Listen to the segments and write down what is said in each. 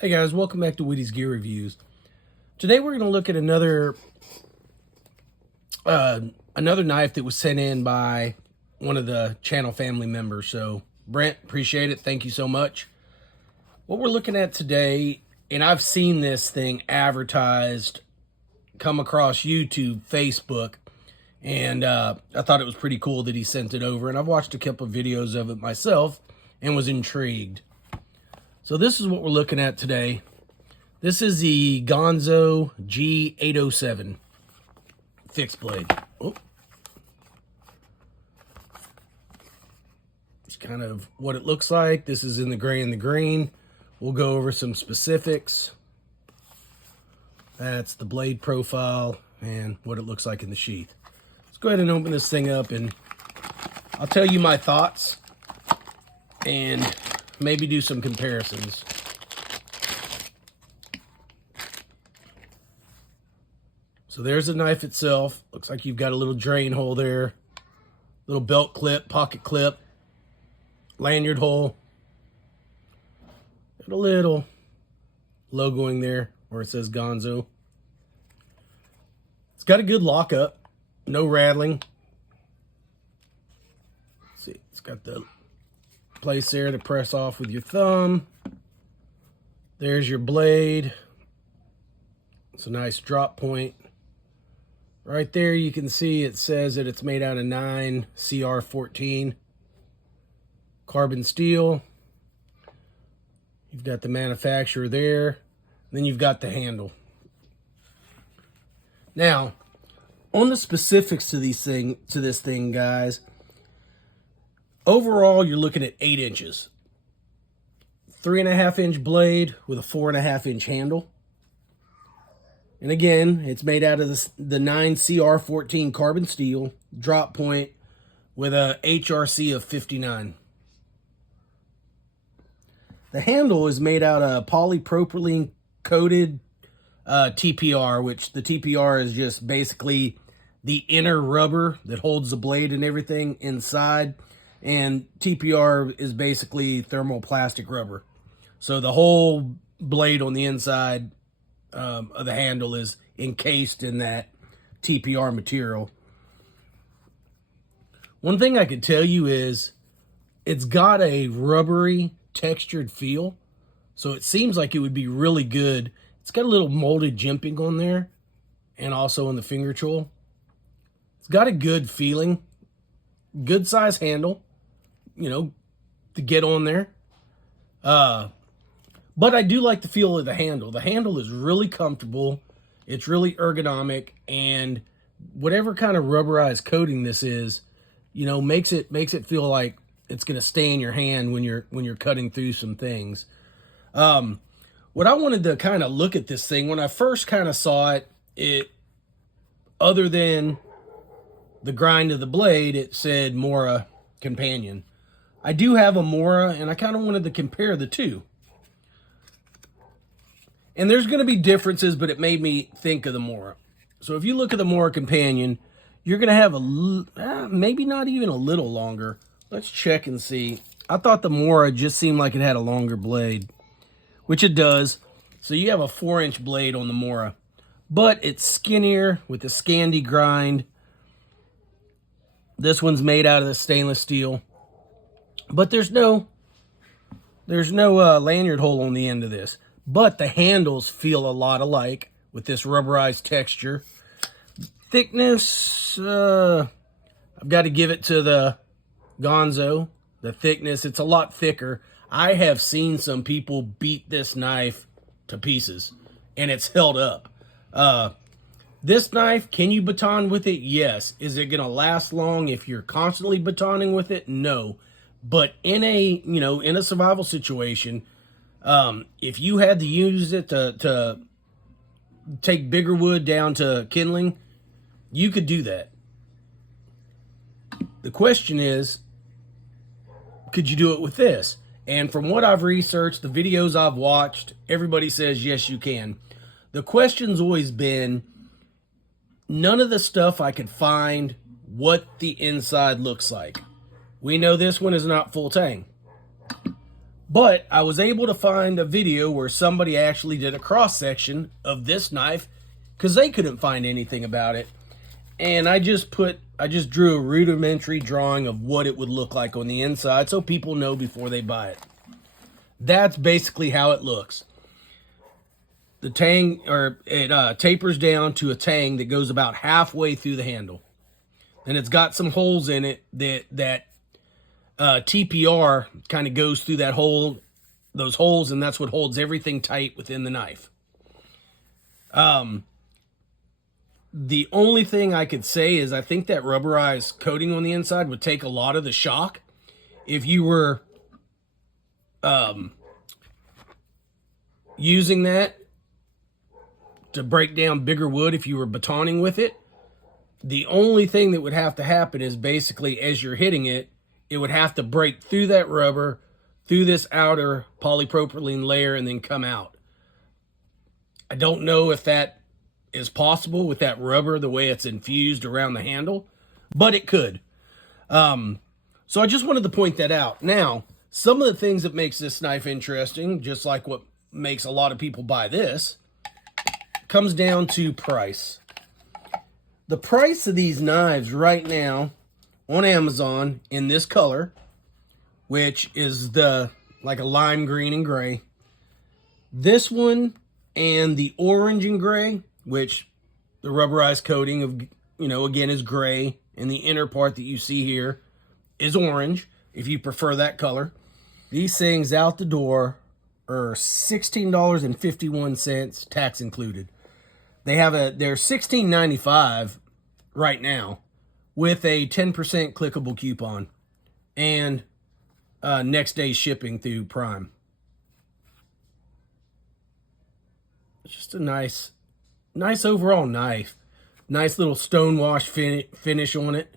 Hey guys, welcome back to Whitty's Gear Reviews. Today we're going to look at another knife that was sent in by one of the channel family members. So Brent, appreciate it. Thank you so much. What we're looking at today, and I've seen this thing advertised, come across YouTube, Facebook, and I thought it was pretty cool that he sent it over. And I've watched a couple of videos of it myself and was intrigued. So this is what we're looking at today. This is the Ganzo G807 fixed blade. Oh. It's kind of what it looks like. This is in the gray and the green. We'll go over some specifics. That's the blade profile and what it looks like in the sheath. Let's go ahead and open this thing up and I'll tell you my thoughts and maybe do some comparisons. So there's the knife itself. Looks like you've got a little drain hole there, little belt clip, pocket clip, lanyard hole, got a little logoing there where it says Ganzo. It's got a good lockup, no rattling. Let's see, it's got the place there to press off with your thumb. There's your blade. It's a nice drop point. Right there you can see it says that it's made out of 9 CR14 carbon steel. You've got the manufacturer there. Then you've got the handle. Now, on the specifics to this thing, guys, overall, you're looking at 8 inches. 3.5 inch blade with a 4.5 inch handle. And again, it's made out of the 9 CR14 carbon steel, drop point with a HRC of 59. The handle is made out of polypropylene coated TPR, which the TPR is just basically the inner rubber that holds the blade and everything inside. And TPR is basically thermoplastic rubber. So the whole blade on the inside of the handle is encased in that TPR material. One thing I could tell you is it's got a rubbery textured feel. So it seems like it would be really good. It's got a little molded jimping on there and also on the finger choil. It's got a good feeling. Good size handle, you know, to get on there. But I do like the feel of the handle. The handle is really comfortable. It's really ergonomic, and whatever kind of rubberized coating this is, you know, makes it feel like it's going to stay in your hand when you're cutting through some things. What I wanted to kind of look at this thing, when I first kind of saw it, other than the grind of the blade, it said Morakniv Companion. I do have a Mora, and I kind of wanted to compare the two. And there's going to be differences, but it made me think of the Mora. So if you look at the Morakniv Companion, you're going to have maybe not even a little longer. Let's check and see. I thought the Mora just seemed like it had a longer blade, which it does. So you have a 4-inch blade on the Mora, but it's skinnier with the Scandi grind. This one's made out of the stainless steel, but there's no lanyard hole on the end of this. But the handles feel a lot alike with this rubberized texture. Thickness, I've got to give it to the Ganzo. The thickness, it's a lot thicker. I have seen some people beat this knife to pieces, and it's held up. This knife, can you baton with it? Yes. Is it going to last long if you're constantly batoning with it? No. But in a survival situation, if you had to use it to take bigger wood down to kindling, you could do that. The question is, could you do it with this? And from what I've researched, the videos I've watched, everybody says, yes, you can. The question's always been, none of the stuff I could find what the inside looks like. We know this one is not full tang. But I was able to find a video where somebody actually did a cross section of this knife because they couldn't find anything about it. And I just drew a rudimentary drawing of what it would look like on the inside so people know before they buy it. That's basically how it looks. The tang, or it tapers down to a tang that goes about halfway through the handle. And it's got some holes in it that TPR kind of goes through those holes, and that's what holds everything tight within the knife. The only thing I could say is I think that rubberized coating on the inside would take a lot of the shock if you were using that to break down bigger wood. If you were batoning with it, the only thing that would have to happen is basically as you're hitting it, it would have to break through that rubber, through this outer polypropylene layer, and then come out. I don't know if that is possible with that rubber, the way it's infused around the handle, but it could. So I just wanted to point that out. Now, some of the things that makes this knife interesting, just like what makes a lot of people buy this, comes down to price. The price of these knives right now on Amazon in this color, which is like a lime green and gray. This one and the orange and gray, which the rubberized coating of, again, is gray, and the inner part that you see here is orange, if you prefer that color. These things out the door are $16.51, tax included. They're $16.95 right now with a 10% clickable coupon and next day shipping through Prime. It's just a nice overall knife. Nice little stonewash finish on it.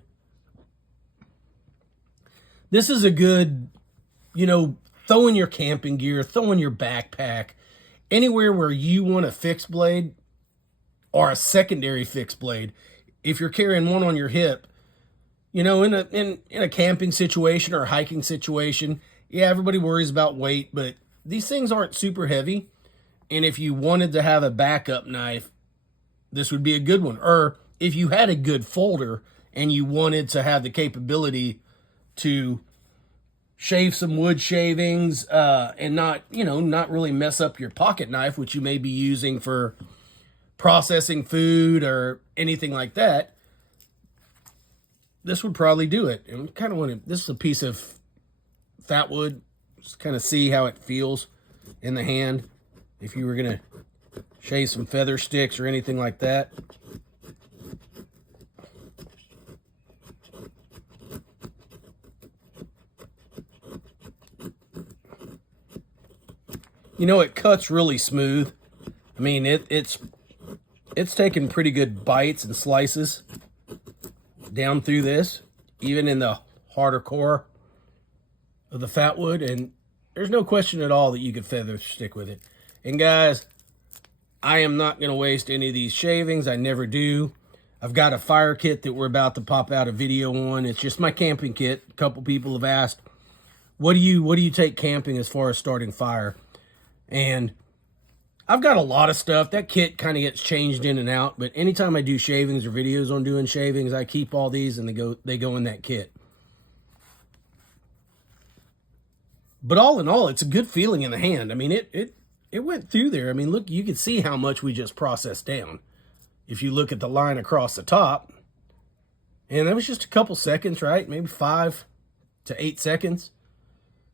This is a good, throw in your camping gear, throw in your backpack, anywhere where you want a fixed blade or a secondary fixed blade. If you're carrying one on your hip, in a camping situation or a hiking situation, yeah, everybody worries about weight, but these things aren't super heavy. And if you wanted to have a backup knife, this would be a good one. Or if you had a good folder and you wanted to have the capability to shave some wood shavings and not really mess up your pocket knife, which you may be using for processing food or anything like that, this would probably do it. And this is a piece of fat wood, just kind of see how it feels in the hand. If you were going to shave some feather sticks or anything like that. It cuts really smooth. I mean, it's taking pretty good bites and slices down through this, even in the harder core of the fat wood, and there's no question at all that you could feather stick with it. And guys, I am not going to waste any of these shavings. I never do. I've got a fire kit that we're about to pop out a video on. It's just my camping kit. A couple people have asked, what do you take camping as far as starting fire? And I've got a lot of stuff. That kit kind of gets changed in and out, but anytime I do shavings or videos on doing shavings, I keep all these and they go in that kit. But all in all, it's a good feeling in the hand. I mean, it went through there. I mean, look, you can see how much we just processed down. If you look at the line across the top, and that was just a couple seconds, right? Maybe 5 to 8 seconds.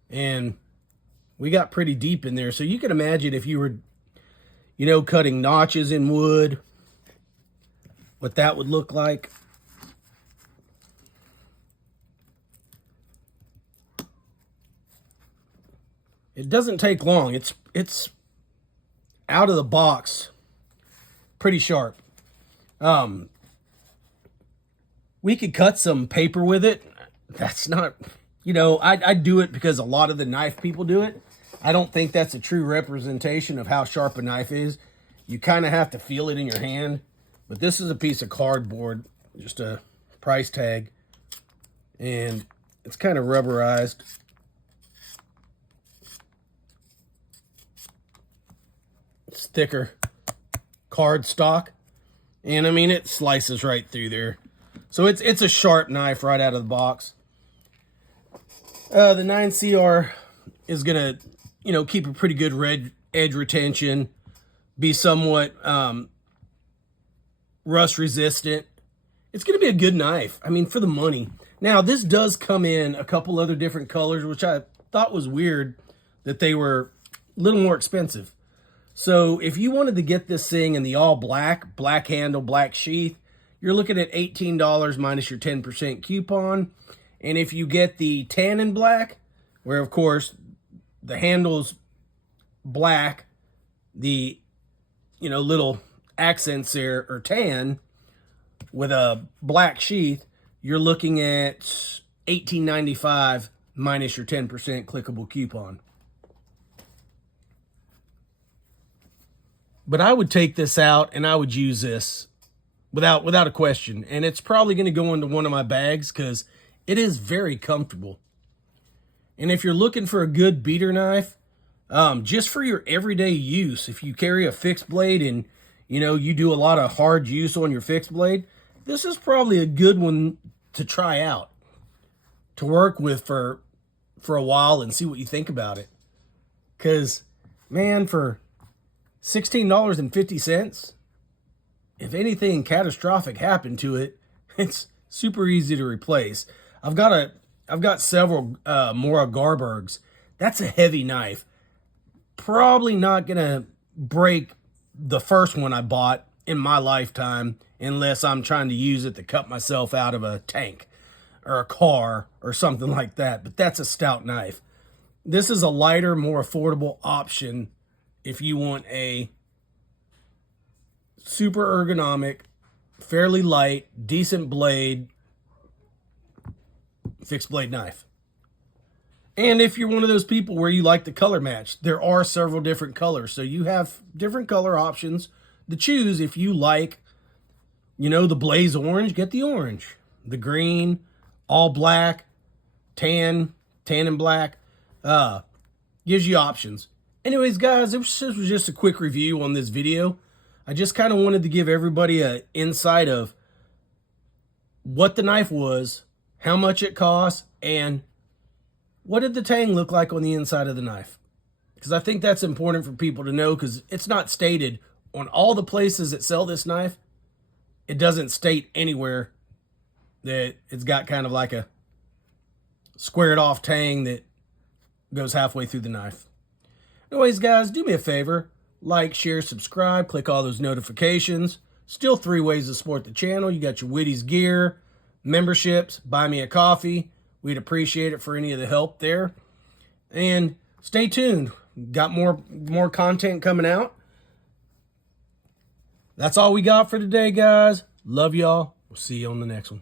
And we got pretty deep in there. So you can imagine if you were, cutting notches in wood, what that would look like. It doesn't take long. It's out of the box pretty sharp. We could cut some paper with it. That's not, I do it because a lot of the knife people do it. I don't think that's a true representation of how sharp a knife is. You kind of have to feel it in your hand. But this is a piece of cardboard, just a price tag. And it's kind of rubberized. It's thicker card stock. And I mean, it slices right through there. So it's a sharp knife right out of the box. The 9CR is going to, you know, keep a pretty good red edge retention, be somewhat rust resistant. It's going to be a good knife. I mean, for the money. Now, this does come in a couple other different colors, which I thought was weird that they were a little more expensive. So if you wanted to get this thing in the all black, black handle, black sheath, you're looking at $18 minus your 10% coupon. And if you get the tan and black, where of course the handle's black, the, you know, little accents there are tan with a black sheath, you're looking at $18.95 minus your 10% clickable coupon. But I would take this out and I would use this without a question. And it's probably going to go into one of my bags because it is very comfortable. And if you're looking for a good beater knife, just for your everyday use, if you carry a fixed blade and, you know, you do a lot of hard use on your fixed blade, this is probably a good one to try out, to work with for a while and see what you think about it. Because, man, for $16.50, if anything catastrophic happened to it, it's super easy to replace. I've got several Mora Garbergs. That's a heavy knife. Probably not gonna break the first one I bought in my lifetime unless I'm trying to use it to cut myself out of a tank or a car or something like that. But that's a stout knife. This is a lighter, more affordable option if you want a super ergonomic, fairly light, decent blade, fixed blade knife. And if you're one of those people where you like the color match, there are several different colors. So you have different color options to choose. If you like, you know, the blaze orange, get the orange. The green, all black, tan and black, gives you options. Anyways, guys, this was just a quick review on this video. I just kind of wanted to give everybody an insight of what the knife was, how much it cost, and what did the tang look like on the inside of the knife. Because I think that's important for people to know, because it's not stated on all the places that sell this knife. It doesn't state anywhere that it's got kind of like a squared off tang that goes halfway through the knife. Anyways, guys, do me a favor. Like, share, subscribe, click all those notifications. Still 3 ways to support the channel. You got your Whitty's gear, memberships, buy me a coffee. We'd appreciate it for any of the help there. And stay tuned. Got more content coming out. That's all we got for today, guys. Love y'all. We'll see you on the next one.